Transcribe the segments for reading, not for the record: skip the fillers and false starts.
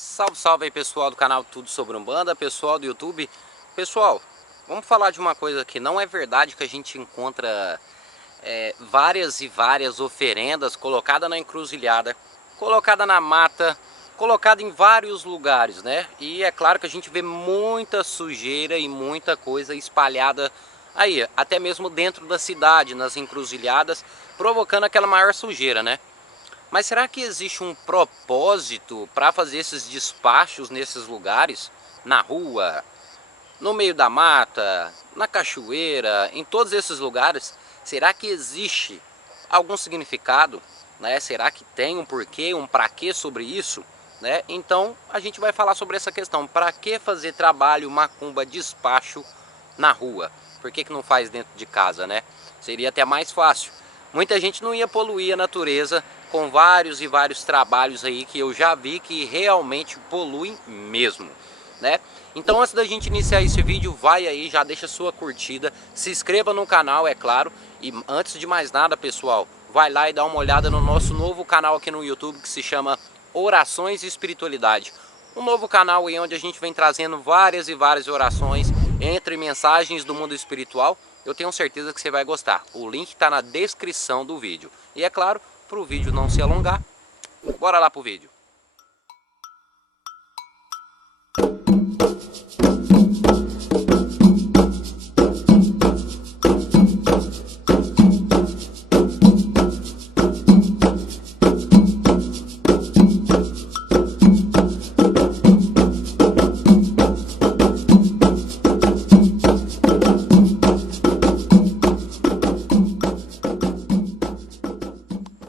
Salve, salve aí pessoal do canal Tudo Sobre Umbanda, pessoal do YouTube. Pessoal, vamos falar de uma coisa aqui. Não é verdade que a gente encontra várias e várias oferendas colocadas na encruzilhada, colocada na mata, colocada em vários lugares, né? E é claro que a gente vê muita sujeira e muita coisa espalhada aí, até mesmo dentro da cidade, nas encruzilhadas, provocando aquela maior sujeira, né? Mas será que existe um propósito para fazer esses despachos nesses lugares? Na rua, no meio da mata, na cachoeira, em todos esses lugares? Será que existe algum significado? Né? Será que tem um porquê, um pra quê sobre isso? Né? Então a gente vai falar sobre essa questão. Para que fazer trabalho, macumba, despacho na rua? Por que não faz dentro de casa, né? Seria até mais fácil. Muita gente não ia poluir a natureza com vários e vários trabalhos aí que eu já vi que realmente poluem mesmo, né? Então antes da gente iniciar esse vídeo, vai aí, já deixa sua curtida, se inscreva no canal, é claro, e antes de mais nada, pessoal, vai lá e dá uma olhada no nosso novo canal aqui no YouTube que se chama Orações e Espiritualidade. Um novo canal aí onde a gente vem trazendo várias e várias orações entre mensagens do mundo espiritual. Eu tenho certeza que você vai gostar. O link está na descrição do vídeo. E é claro, para o vídeo não se alongar, bora lá pro vídeo.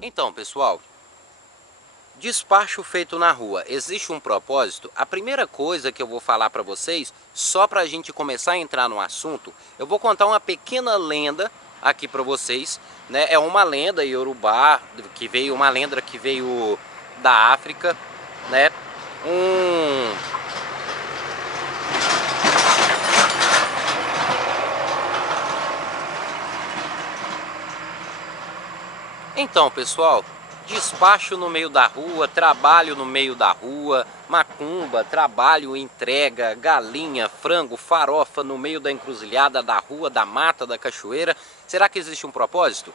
Então, pessoal, despacho feito na rua, existe um propósito? A primeira coisa que eu vou falar para vocês, só para a gente começar a entrar no assunto, eu vou contar uma pequena lenda aqui para vocês, né? É uma lenda iorubá, uma lenda que veio da África, né? Então, pessoal, despacho no meio da rua, trabalho no meio da rua, macumba, trabalho, entrega, galinha, frango, farofa no meio da encruzilhada, da rua, da mata, da cachoeira. Será que existe um propósito?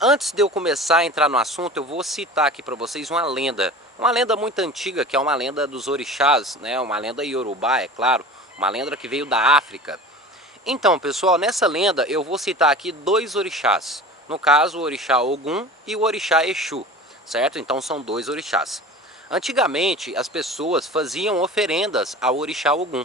Antes de eu começar a entrar no assunto, eu vou citar aqui para vocês uma lenda muito antiga, que é uma lenda dos orixás, né? Uma lenda iorubá, é claro, uma lenda que veio da África. Então, pessoal, nessa lenda eu vou citar aqui dois orixás. No caso, o orixá Ogum e o orixá Exu, certo? Então são dois orixás. Antigamente, as pessoas faziam oferendas ao orixá Ogum.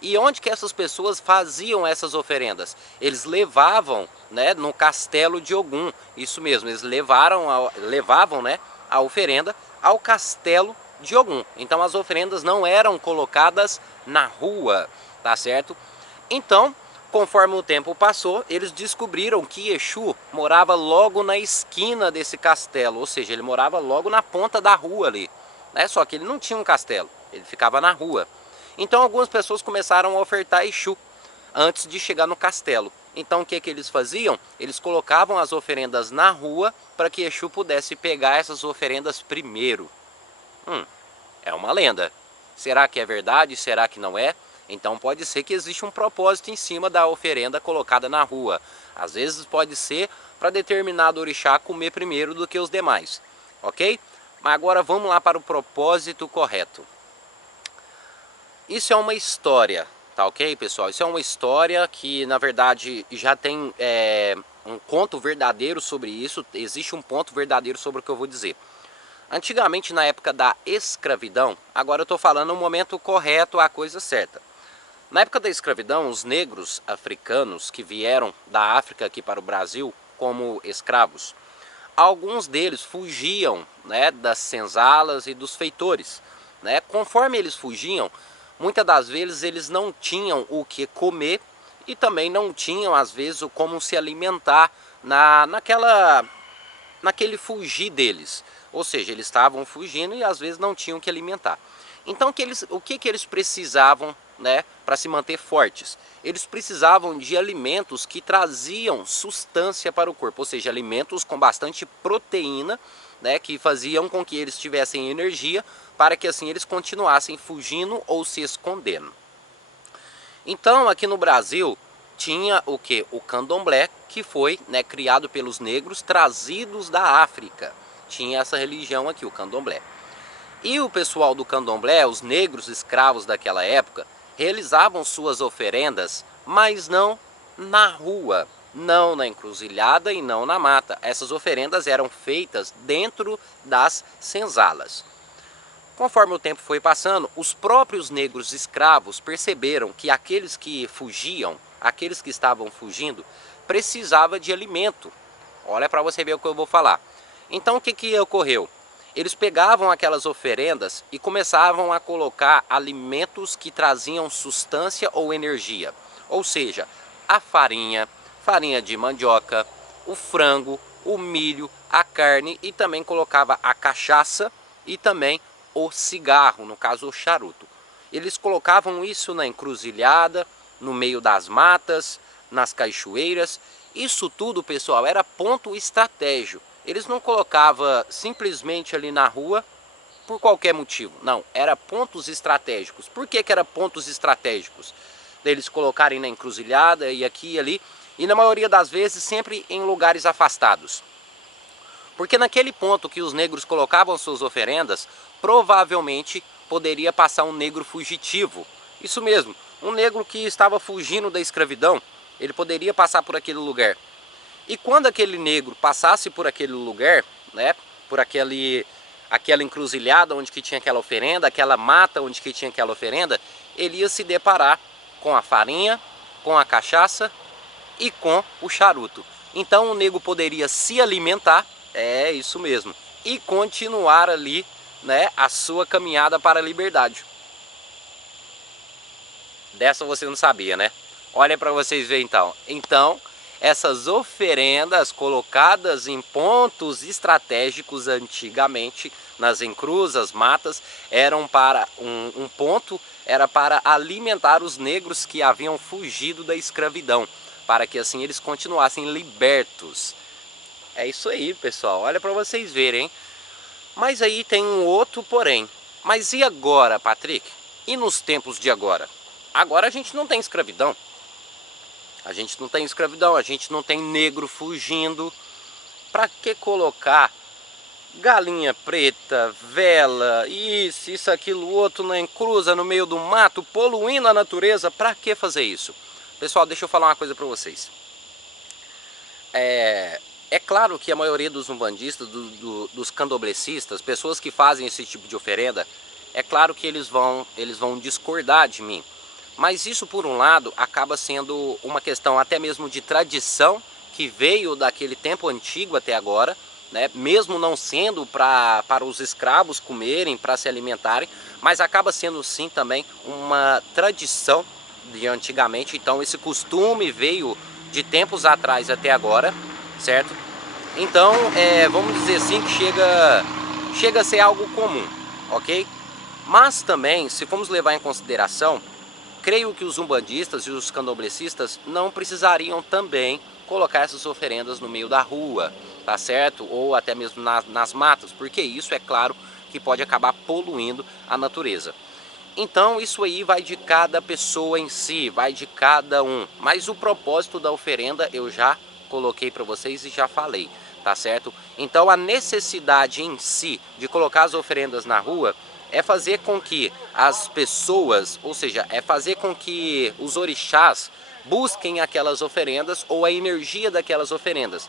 E onde que essas pessoas faziam essas oferendas? Eles levavam, né, no castelo de Ogum. Isso mesmo, eles levavam, né, a oferenda ao castelo de Ogum. Então as oferendas não eram colocadas na rua, tá certo? Então, conforme o tempo passou, eles descobriram que Exu morava logo na esquina desse castelo, ou seja, ele morava logo na ponta da rua ali, né? Só que ele não tinha um castelo, ele ficava na rua. Então algumas pessoas começaram a ofertar Exu antes de chegar no castelo. Então o que eles faziam? Eles colocavam as oferendas na rua para que Exu pudesse pegar essas oferendas primeiro. É uma lenda. Será que é verdade? Será que não é? Então pode ser que existe um propósito em cima da oferenda colocada na rua. Às vezes pode ser para determinado orixá comer primeiro do que os demais. Ok? Mas agora vamos lá para o propósito correto. Isso é uma história, tá ok, pessoal? Isso é uma história que na verdade já tem um conto verdadeiro sobre isso. Existe um ponto verdadeiro sobre o que eu vou dizer. Antigamente, na época da escravidão, agora eu estou falando o momento correto, a coisa certa. Na época da escravidão, os negros africanos que vieram da África aqui para o Brasil como escravos, alguns deles fugiam, né, das senzalas e dos feitores, né? Conforme eles fugiam, muitas das vezes eles não tinham o que comer e também não tinham, às vezes, como se alimentar naquele fugir deles. Ou seja, eles estavam fugindo e às vezes não tinham o que alimentar. Então o que eles precisavam, né, para se manter fortes? eles precisavam de alimentos que traziam sustância para o corpo, ou seja, alimentos com bastante proteína, né, que faziam com que eles tivessem energia para que assim eles continuassem fugindo ou se escondendo. Então aqui no Brasil tinha o que? O candomblé, que foi, né, criado pelos negros trazidos da África. Tinha essa religião aqui, o candomblé. E o pessoal do candomblé, os negros escravos daquela época, realizavam suas oferendas, mas não na rua, não na encruzilhada e não na mata. Essas oferendas eram feitas dentro das senzalas. Conforme o tempo foi passando, os próprios negros escravos perceberam que aqueles que fugiam, aqueles que estavam fugindo, precisavam de alimento. Olha para você ver o que eu vou falar. Então o que ocorreu? Eles pegavam aquelas oferendas e começavam a colocar alimentos que traziam sustância ou energia. Ou seja, a farinha de mandioca, o frango, o milho, a carne, e também colocava a cachaça e também o cigarro, no caso o charuto. Eles colocavam isso na encruzilhada, no meio das matas, nas cachoeiras. Isso tudo, pessoal, era ponto estratégico. Eles não colocavam simplesmente ali na rua por qualquer motivo. Não, era pontos estratégicos. Por que era pontos estratégicos? Deles colocarem na encruzilhada e aqui e ali. E na maioria das vezes sempre em lugares afastados. Porque naquele ponto que os negros colocavam suas oferendas, provavelmente poderia passar um negro fugitivo. Isso mesmo, um negro que estava fugindo da escravidão, ele poderia passar por aquele lugar. E quando aquele negro passasse por aquele lugar, né, por aquela encruzilhada onde que tinha aquela oferenda, aquela mata onde que tinha aquela oferenda, ele ia se deparar com a farinha, com a cachaça e com o charuto. Então o negro poderia se alimentar, é isso mesmo, e continuar ali, né, a sua caminhada para a liberdade. Dessa você não sabia, né? Olha para vocês verem então. Então, essas oferendas colocadas em pontos estratégicos antigamente, nas encruzas, matas, eram para um ponto, era para alimentar os negros que haviam fugido da escravidão, para que assim eles continuassem libertos. É isso aí, pessoal, olha para vocês verem, hein? Mas aí tem um outro porém. Mas e agora, Patrick? E nos tempos de agora? Agora a gente não tem escravidão. A gente não tem escravidão, a gente não tem negro fugindo. Para que colocar galinha preta, vela, isso, aquilo, outro na encruza, no meio do mato, poluindo a natureza? Para que fazer isso? Pessoal, deixa eu falar uma coisa para vocês. É claro que a maioria dos umbandistas, dos candomblecistas, pessoas que fazem esse tipo de oferenda, é claro que eles vão discordar de mim. Mas isso, por um lado, acaba sendo uma questão até mesmo de tradição, que veio daquele tempo antigo até agora, né? Mesmo não sendo para os escravos comerem, para se alimentarem, mas acaba sendo sim também uma tradição de antigamente. Então esse costume veio de tempos atrás até agora, certo? Então, vamos dizer assim que chega a ser algo comum, ok? Mas também, se formos levar em consideração, creio que os umbandistas e os candomblecistas não precisariam também colocar essas oferendas no meio da rua, tá certo? Ou até mesmo nas matas, porque isso é claro que pode acabar poluindo a natureza. Então isso aí vai de cada pessoa em si, vai de cada um. Mas o propósito da oferenda eu já coloquei para vocês e já falei, tá certo? Então a necessidade em si de colocar as oferendas na rua é fazer com que as pessoas, ou seja, é fazer com que os orixás busquem aquelas oferendas ou a energia daquelas oferendas.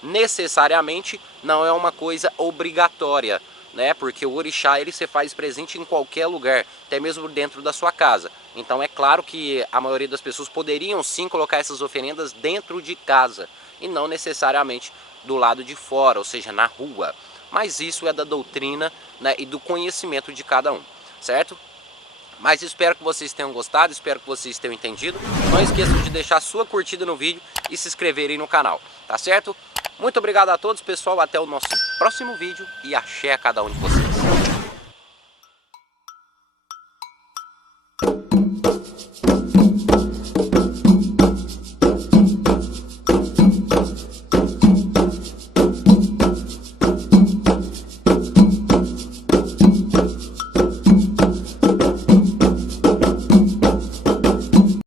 Necessariamente não é uma coisa obrigatória, né? Porque o orixá ele se faz presente em qualquer lugar, até mesmo dentro da sua casa. Então é claro que a maioria das pessoas poderiam sim colocar essas oferendas dentro de casa e não necessariamente do lado de fora, ou seja, na rua. Mas isso é da doutrina, né, e do conhecimento de cada um, certo? Mas espero que vocês tenham gostado, espero que vocês tenham entendido. Não esqueçam de deixar sua curtida no vídeo e se inscreverem no canal, tá certo? Muito obrigado a todos, pessoal, até o nosso próximo vídeo e axé a cada um de vocês.